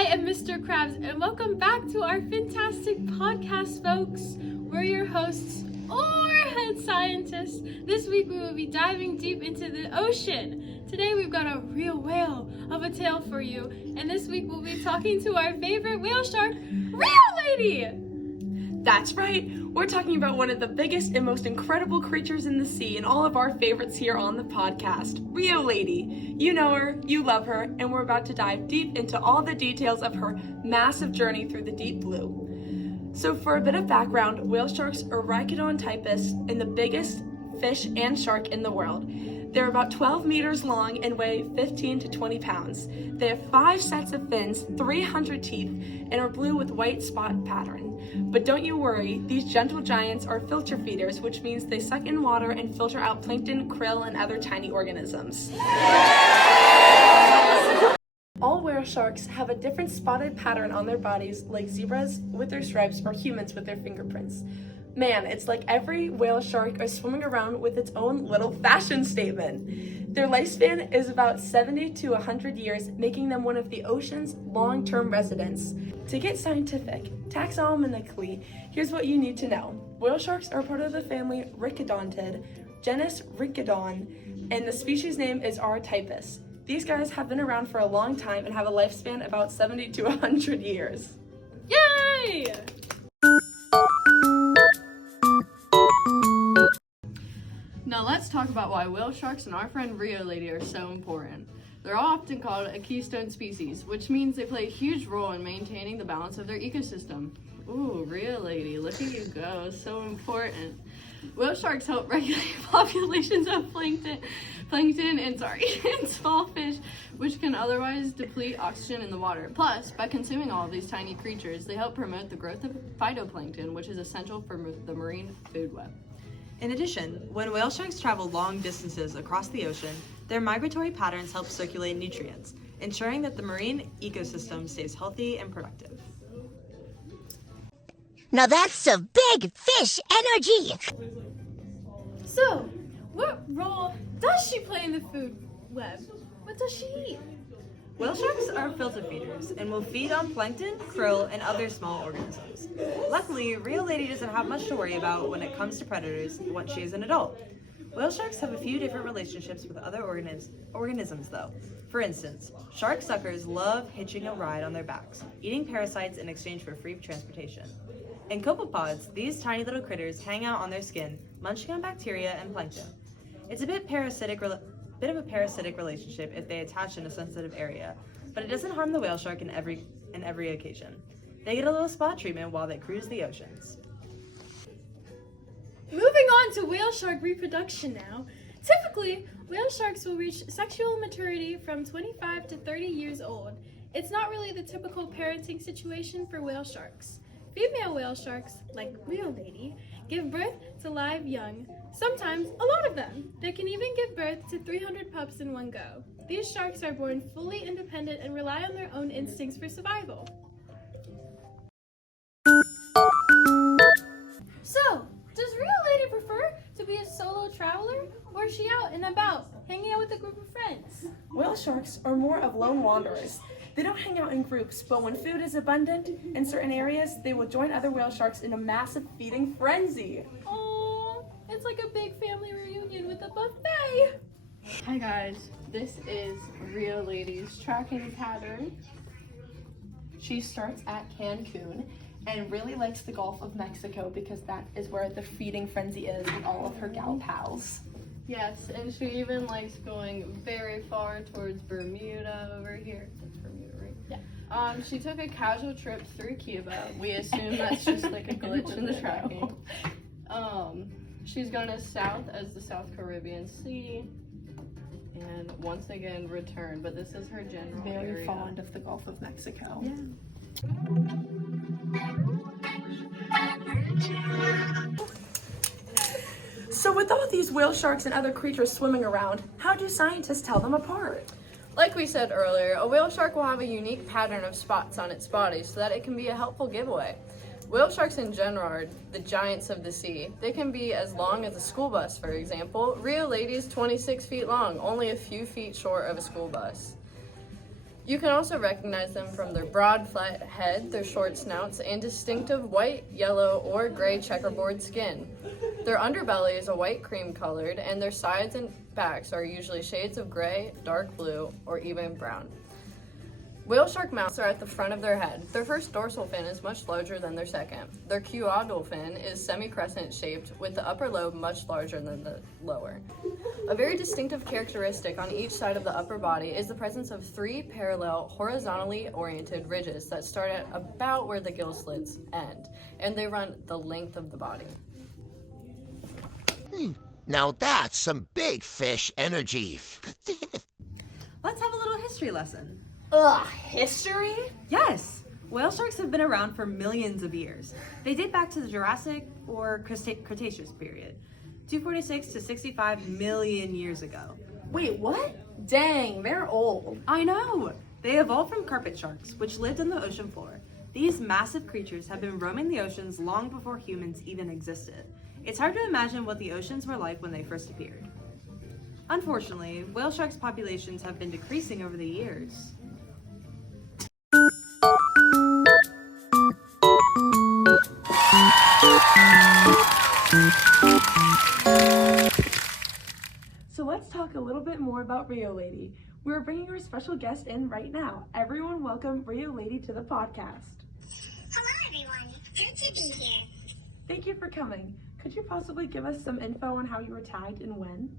I am Mr. Krabs, and welcome back to our fantastic podcast, folks. We're your hosts, or head scientists. This week we will be diving deep into the ocean. Today we've got a real whale of a tale for you, and this week we'll be talking to our favorite whale shark, Rio Lady! That's right, we're talking about one of the biggest and most incredible creatures in the sea and all of our favorites here on the podcast, Rio Lady. You know her, you love her, and we're about to dive deep into all the details of her massive journey through the deep blue. So for a bit of background, whale sharks are Rhynchodon typus and the biggest fish and shark in the world. They're about 12 meters long and weigh 15 to 20 pounds. They have 5 sets of fins, 300 teeth, and are blue with white spot pattern. But don't you worry, these gentle giants are filter feeders, which means they suck in water and filter out plankton, krill, and other tiny organisms. All whale sharks have a different spotted pattern on their bodies, like zebras with their stripes or humans with their fingerprints. Man, it's like every whale shark is swimming around with its own little fashion statement. Their lifespan is about 70 to 100 years, making them one of the ocean's long-term residents. To get scientific, taxonomically, here's what you need to know. Whale sharks are part of the family Rhynchodontid, genus Rhynchodon, and the species name is R. typus. These guys have been around for a long time and have a lifespan about 70 to 100 years. Yay! Now let's talk about why whale sharks and our friend Rio Lady are so important. They're often called a keystone species, which means they play a huge role in maintaining the balance of their ecosystem. Ooh, Rio Lady, look at you go, so important. Whale sharks help regulate populations of plankton and small fish, which can otherwise deplete oxygen in the water. Plus, by consuming all of these tiny creatures, they help promote the growth of phytoplankton, which is essential for the marine food web. In addition, when whale sharks travel long distances across the ocean, their migratory patterns help circulate nutrients, ensuring that the marine ecosystem stays healthy and productive. Now that's some big fish energy! So, what role does she play in the food web? What does she eat? Whale sharks are filter feeders and will feed on plankton, krill, and other small organisms. Luckily, Rio Lady doesn't have much to worry about when it comes to predators once she is an adult. Whale sharks have a few different relationships with other organisms though. For instance, shark suckers love hitching a ride on their backs, eating parasites in exchange for free transportation. In copepods, these tiny little critters hang out on their skin, munching on bacteria and plankton. It's a bit of a parasitic relationship if they attach in a sensitive area, but it doesn't harm the whale shark in every occasion. They get a little spot treatment while they cruise the oceans. Moving on to whale shark reproduction now. Typically, whale sharks will reach sexual maturity from 25 to 30 years old. It's not really the typical parenting situation for whale sharks. Female whale sharks, like Rio Lady, give birth to live young, sometimes a lot of them. They can even give birth to 300 pups in one go. These sharks are born fully independent and rely on their own instincts for survival. So, does Rio Lady prefer to be a solo traveler, or is she out and about, hanging out with a group of friends? Whale sharks are more of lone wanderers. They don't hang out in groups, but when food is abundant in certain areas, they will join other whale sharks in a massive feeding frenzy. Oh, it's like a big family reunion with a buffet. Hi guys, this is Rio Lady's tracking pattern. She starts at Cancun and really likes the Gulf of Mexico because that is where the feeding frenzy is with all of her gal pals. Yes, and she even likes going very far towards Bermuda over here. That's Bermuda, right? Yeah. She took a casual trip through Cuba. We assume that's just like a glitch in the tracking. She's gone as south as the South Caribbean Sea, and once again returned. But this is her general Very area. fond of the Gulf of Mexico. Yeah. So with all these whale sharks and other creatures swimming around, how do scientists tell them apart? Like we said earlier, a whale shark will have a unique pattern of spots on its body so that it can be a helpful giveaway. Whale sharks in general are the giants of the sea. They can be as long as a school bus, for example. Rio Lady is 26 feet long, only a few feet short of a school bus. You can also recognize them from their broad, flat head, their short snouts, and distinctive white, yellow, or gray checkerboard skin. Their underbelly is a white cream colored, and their sides and backs are usually shades of gray, dark blue, or even brown. Whale shark mouths are at the front of their head. Their first dorsal fin is much larger than their second. Their caudal fin is semi-crescent shaped, with the upper lobe much larger than the lower. A very distinctive characteristic on each side of the upper body is the presence of 3 parallel, horizontally oriented ridges that start at about where the gill slits end, and they run the length of the body. Now that's some big fish energy. Let's have a little history lesson. Ugh, history? Yes! Whale sharks have been around for millions of years. They date back to the Jurassic or Cretaceous period, 246 to 65 million years ago. Wait, what? Dang, they're old. I know! They evolved from carpet sharks, which lived on the ocean floor. These massive creatures have been roaming the oceans long before humans even existed. It's hard to imagine what the oceans were like when they first appeared. Unfortunately, whale sharks' populations have been decreasing over the years. So let's talk a little bit more about Rio Lady. We're bringing our special guest in right now. Everyone welcome Rio Lady to the podcast. Hello everyone, good to be here. Thank you for coming. Could you possibly give us some info on how you were tagged and when?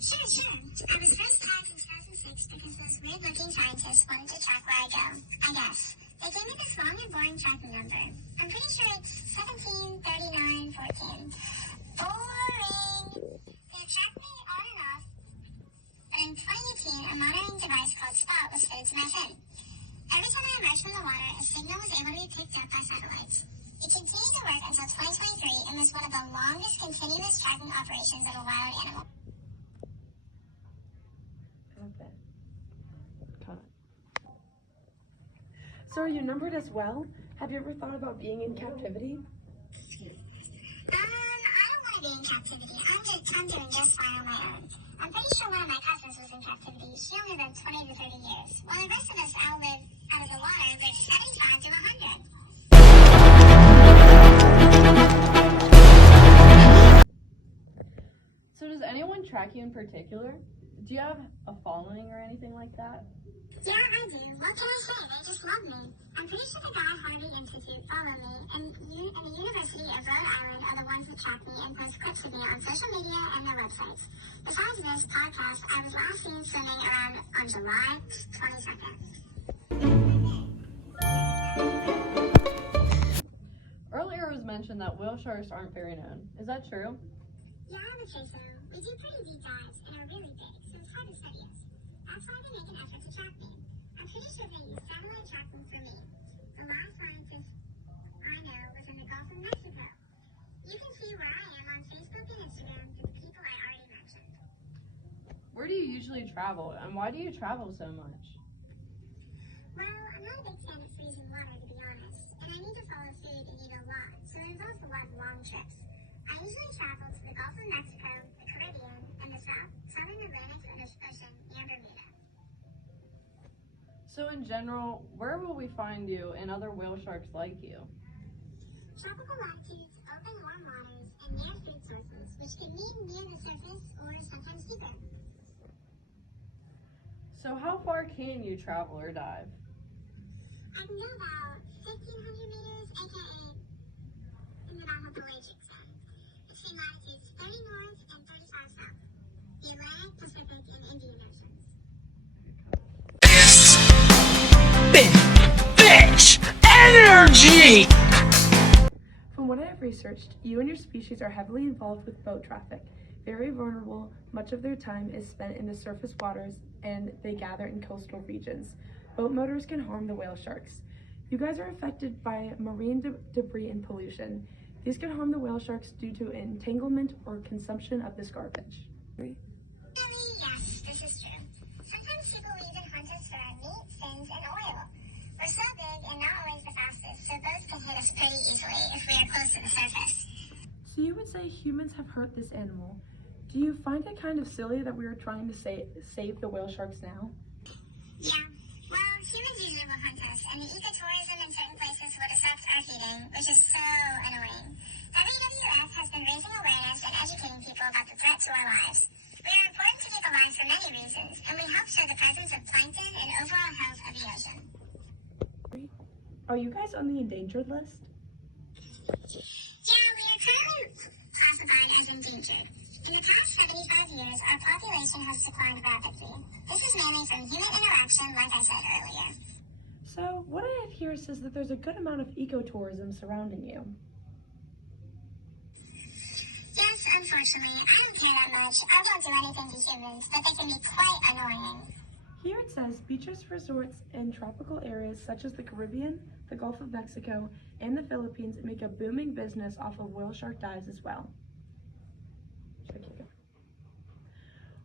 Sure. I was first tagged in 2006 because those weird-looking scientists wanted to track where I go, I guess. They gave me this long and boring tracking number. I'm pretty sure it's 173914. Boring! They've tracked me on and off, but in 2018, a monitoring device called Spot was fitted to my fin. Every time I emerged from the water, a signal was able to be picked up by satellites. It continued to work until 2023 and was one of the longest continuous tracking operations of a wild animal. So are you numbered as well? Have you ever thought about being in captivity? I don't want to be in captivity. I'm doing just fine on my own. I'm pretty sure one of my cousins was in captivity. She only lived 20 to 30 years, while the rest of us outlived out of the water lived 75 to 100. So does anyone track you in particular? Do you have a following or anything like that? Yeah, I do. What can I say? They just love me. I'm pretty sure the Guy Harvey Institute follow me, and the University of Rhode Island are the ones that track me and post clips of me on social media and their websites. Besides this podcast, I was last seen swimming around on July 22nd. Earlier it was mentioned that whale sharks aren't very known. Is that true? Yeah, I would say so. We do pretty deep dives and are really big, so it's hard to study us. That's why they make an effort to track me. I'm pretty sure they use satellite tracking for me. The last scientist I know was in the Gulf of Mexico. You can see where I am on Facebook and Instagram through the people I already mentioned. Where do you usually travel, and why do you travel so much? Well, I'm not a big fan of freezing water, to be honest, and I need to follow food and eat a lot, so it involves a lot of long trips. I usually travel to the Gulf of Mexico, the Caribbean, and the Southern Atlantic Ocean near Bermuda. So in general, where will we find you and other whale sharks like you? Tropical latitudes, open warm waters, and near food sources, which can mean near the surface or sometimes deeper. So how far can you travel or dive? I can go about 1,500 meters, aka in the non-pelagic zone, between latitudes 30 north and 35 south, the Atlantic, Pacific, and Indian Oceans. Big fish energy! From what I have researched, you and your species are heavily involved with boat traffic. Very vulnerable, much of their time is spent in the surface waters and they gather in coastal regions. Boat motors can harm the whale sharks. You guys are affected by marine debris and pollution. These can harm the whale sharks due to entanglement or consumption of this garbage. Really, yes, this is true. Sometimes people even hunt us for our meat, fins, and oil. We're so big and not always the fastest, so boats can hit us pretty easily if we are close to the surface. So you would say humans have hurt this animal. Do you find it kind of silly that we are trying to save the whale sharks now? Yeah, and the ecotourism in certain places will disrupt our feeding, which is so annoying. WWF has been raising awareness and educating people about the threat to our lives. We are important to keep alive for many reasons, and we help show the presence of plankton and overall health of the ocean. Are you guys on the endangered list? Yeah, we are currently classified as endangered. In the past 75 years, our population has declined rapidly. This is mainly from human interaction, like I said earlier. So, what I have here says that there's a good amount of ecotourism surrounding you. Yes, unfortunately, I don't care that much. I won't do anything to humans, but they can be quite annoying. Here it says beaches, resorts, in tropical areas such as the Caribbean, the Gulf of Mexico, and the Philippines make a booming business off of whale shark dives as well.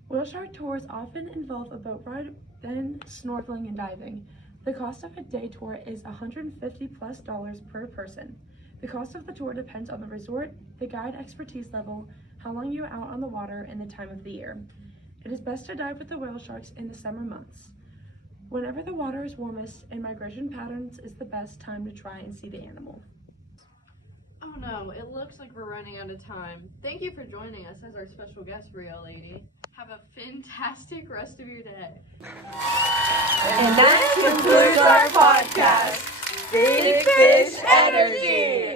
Whale shark tours often involve a boat ride, then snorkeling and diving. The cost of a day tour is $150+ per person. The cost of the tour depends on the resort, the guide expertise level, how long you are out on the water, and the time of the year. It is best to dive with the whale sharks in the summer months. Whenever the water is warmest and migration patterns is the best time to try and see the animal. Oh no, it looks like we're running out of time. Thank you for joining us as our special guest, Rio Lady. Have a fantastic rest of your day. And that concludes our podcast. Big Fish Energy!